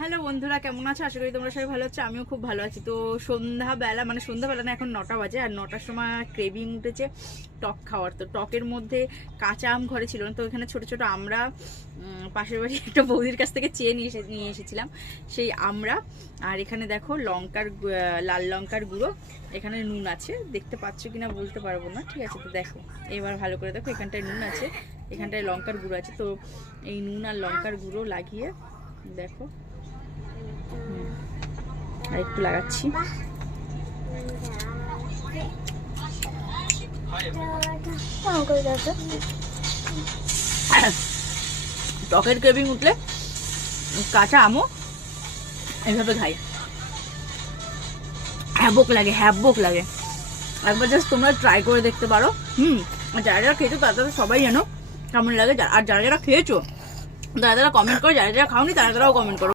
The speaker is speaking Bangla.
হ্যালো বন্ধুরা, কেমন আছো? আশা করি তোমরা সবাই ভালো আছো। আমিও খুব ভালো আছি। তো সন্ধ্যাবেলা সন্ধ্যাবেলা না, এখন 9টা বাজে। আর 9টার সময় ক্রেভিং উঠেছে টক খাওয়ার। তো টকের মধ্যে কাঁচা আম ঘরে ছিল না, তো এখানে ছোট ছোট আমরা পাশের বাড়ি একটা বৌদির কাছ থেকে চেয়ে নিয়ে এসেছিলাম সেই আমরা। আর এখানে দেখো লাল লঙ্কার গুঁড়ো, এখানে নুন আছে, দেখতে পাচ্ছ কিনা বলতে পারবো না, ঠিক আছে? তো দেখো এবার ভালো করে দেখো, এখানটায় নুন আছে, এখানটায় লঙ্কার গুঁড়ো আছে। তো এই নুন আর লঙ্কার গুঁড়ো লাগিয়ে দেখো, আর একটু লাগাচ্ছি। টকের ক্রেভিং উঠলে কাঁচা আমও এইভাবে খাই, হ্যাবক লাগে। একবার জাস্ট তোমরা ট্রাই করে দেখতে পারো। যারা যারা খেয়েছো তারা সবাই জানো কেমন লাগে। আর যারা যারা খেয়েছো তারা কমেন্ট করো, যারা যারা খাওনি তারাও কমেন্ট করো।